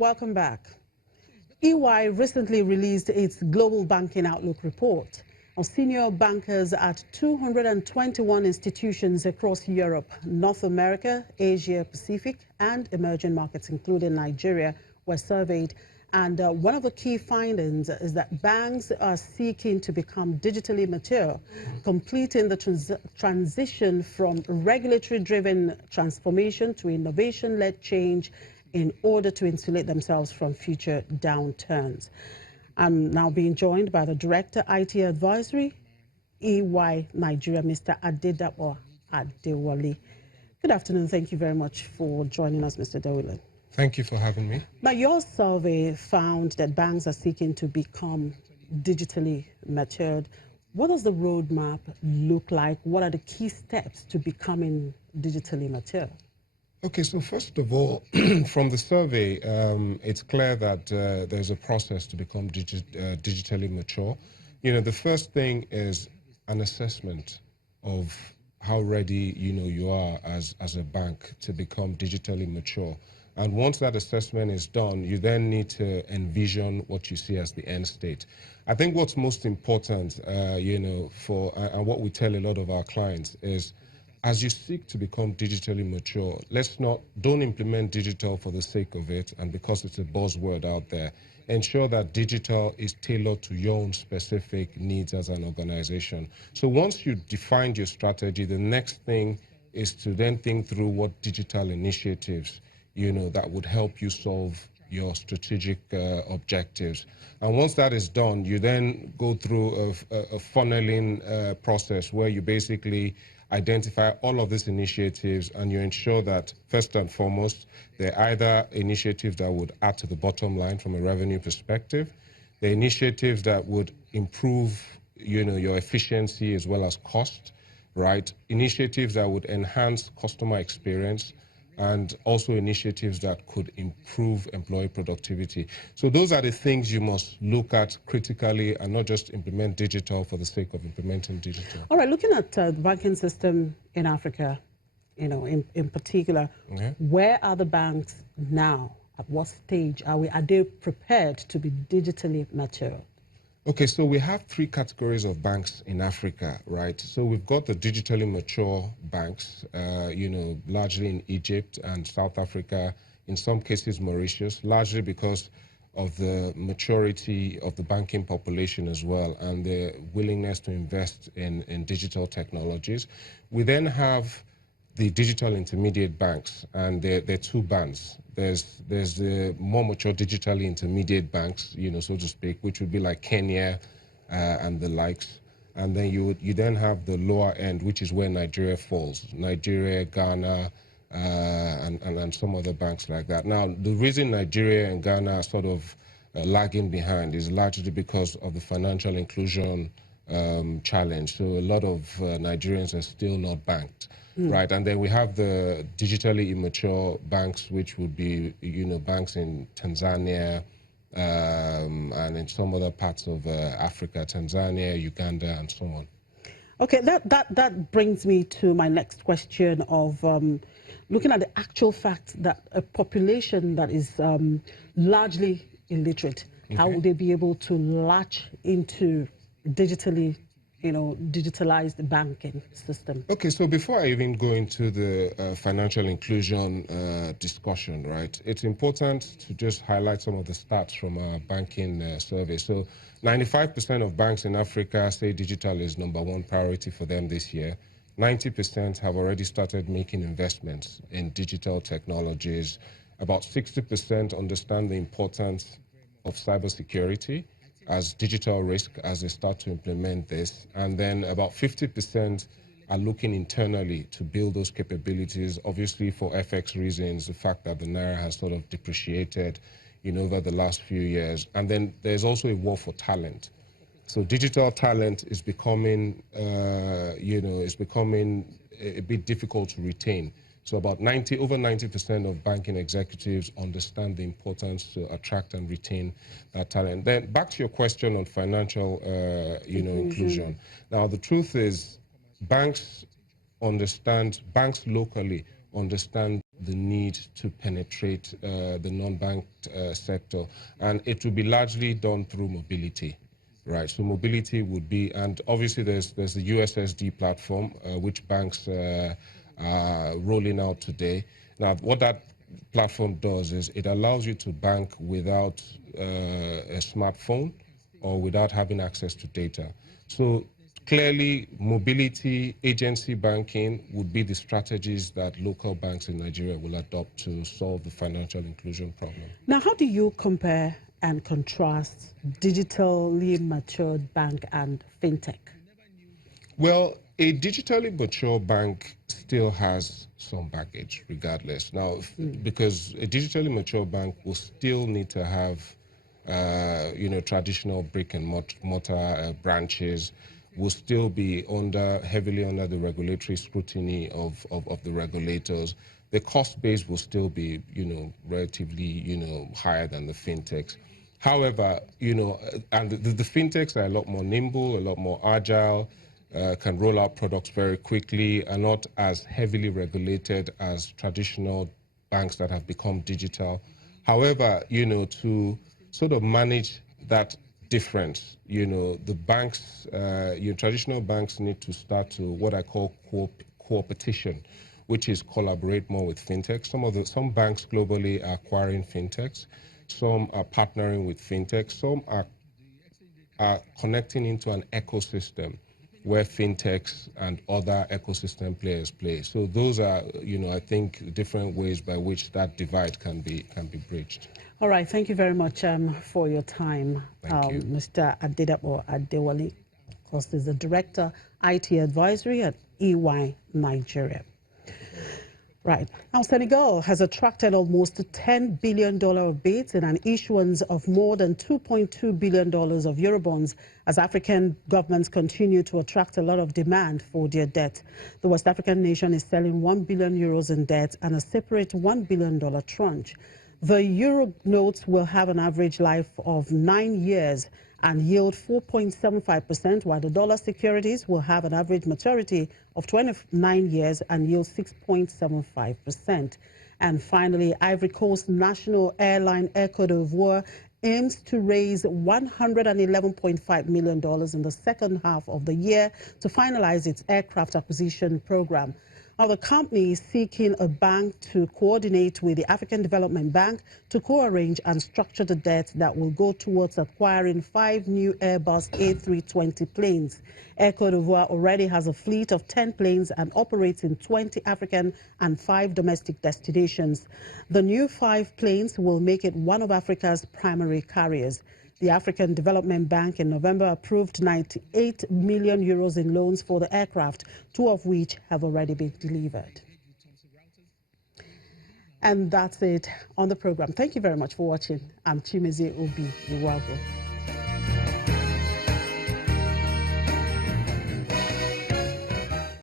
Welcome back. EY recently released its Global Banking Outlook report. Our senior bankers at 221 institutions across Europe, North America, Asia Pacific, and emerging markets, including Nigeria, were surveyed. And one of the key findings is that banks are seeking to become digitally mature, completing the transition from regulatory-driven transformation to innovation-led change in order to insulate themselves from future downturns. I'm now being joined by the Director, IT Advisory, EY Nigeria, Mr. Adedapo Adewale. Good afternoon. Thank you very much for joining us, Mr. Adewale. Thank you for having me. Now, your survey found that banks are seeking to become digitally matured. What does the roadmap look like? What are the key steps to becoming digitally mature? Okay, so first of all, from the survey, it's clear that there's a process to become digitally mature. You know, the first thing is an assessment of how ready, you are as a bank to become digitally mature. And once that assessment is done, you then need to envision what you see as the end state. I think what's most important, and what we tell a lot of our clients is, as you seek to become digitally mature, don't implement digital for the sake of it and because it's a buzzword out there. Ensure that digital is tailored to your own specific needs as an organization. So once you defined your strategy, the next thing is to then think through what digital initiatives, that would help you solve your strategic objectives. And once that is done, you then go through a funneling process where you basically identify all of these initiatives and you ensure that, first and foremost, they're either initiatives that would add to the bottom line from a revenue perspective, they're initiatives that would improve, your efficiency as well as cost, right? Initiatives that would enhance customer experience, and also initiatives that could improve employee productivity. So those are the things you must look at critically and not just implement digital for the sake of implementing digital. All right, looking at the banking system in Africa, in particular, where are the banks now? At what stage are they prepared to be digitally mature? Okay, so we have three categories of banks in Africa, right? So we've got the digitally mature banks, largely in Egypt and South Africa, in some cases Mauritius, largely because of the maturity of the banking population as well and the willingness to invest in digital technologies. We then have the digital intermediate banks, and there are two bands. There's the more mature digitally intermediate banks, so to speak, which would be like Kenya and the likes. And then you then have the lower end, which is where Nigeria falls. Nigeria, Ghana, and some other banks like that. Now, the reason Nigeria and Ghana are sort of lagging behind is largely because of the financial inclusion challenge. So a lot of Nigerians are still not banked. Right, and then we have the digitally immature banks, which would be, banks in Tanzania and in some other parts of Africa, Tanzania, Uganda, and so on. Okay, that brings me to my next question of looking at the actual fact that a population that is largely illiterate, how would they be able to latch into digitalized banking system? Okay, so before I even go into the financial inclusion discussion, right, it's important to just highlight some of the stats from our banking survey. So 95% of banks in Africa say digital is #1 priority for them this year. 90% have already started making investments in digital technologies. About 60% understand the importance of cybersecurity as digital risk as they start to implement this. And then about 50% are looking internally to build those capabilities, obviously for FX reasons, the fact that the Naira has sort of depreciated, over the last few years. And then there's also a war for talent. So digital talent is becoming, is becoming a bit difficult to retain. So about over 90% of banking executives understand the importance to attract and retain that talent. Then back to your question on financial, inclusion. Now, the truth is banks locally understand the need to penetrate the non-banked sector, and it will be largely done through mobility. Right, so mobility would be, and obviously there's the USSD platform, which banks are rolling out today. Now, what that platform does is it allows you to bank without a smartphone or without having access to data. So clearly, mobility, agency banking would be the strategies that local banks in Nigeria will adopt to solve the financial inclusion problem. Now, how do you compare and contrast digitally matured bank and fintech? Well, a digitally mature bank still has some baggage regardless. Now, because a digitally mature bank will still need to have, traditional brick and mortar branches, will still be heavily under the regulatory scrutiny of the regulators. The cost base will still be, relatively, higher than the fintechs. However, and the fintechs are a lot more nimble, a lot more agile, can roll out products very quickly, are not as heavily regulated as traditional banks that have become digital. However, to sort of manage that difference, the banks, traditional banks need to start to what I call co-opetition, which is collaborate more with fintechs. Some banks globally are acquiring fintechs. Some are partnering with fintechs. Some are connecting into an ecosystem where fintechs and other ecosystem players play. So those are, I think, different ways by which that divide can be bridged. All right, thank you very much for your time, Thank you. Mr. Adedapo Adewale. Of course, he's the Director, IT Advisory at EY Nigeria. Right. Now, Senegal has attracted almost $10 billion of bids in an issuance of more than $2.2 billion of Eurobonds as African governments continue to attract a lot of demand for their debt. The West African nation is selling 1 billion euros in debt and a separate $1 billion tranche. The Euro notes will have an average life of 9 years and yield 4.75%, while the dollar securities will have an average maturity of 29 years and yield 6.75%. And finally, Ivory Coast national airline Air Côte d'Ivoire aims to raise $111.5 million in the second half of the year to finalize its aircraft acquisition program. Now, the company is seeking a bank to coordinate with the African Development Bank to co-arrange and structure the debt that will go towards acquiring 5 new Airbus A320 planes. Air Côte d'Ivoire already has a fleet of 10 planes and operates in 20 African and 5 domestic destinations. The new 5 planes will make it one of Africa's primary carriers. The African Development Bank in November approved 98 million euros in loans for the aircraft, 2 of which have already been delivered. And that's it on the program. Thank you very much for watching. I'm Chimeze Obi Iwago.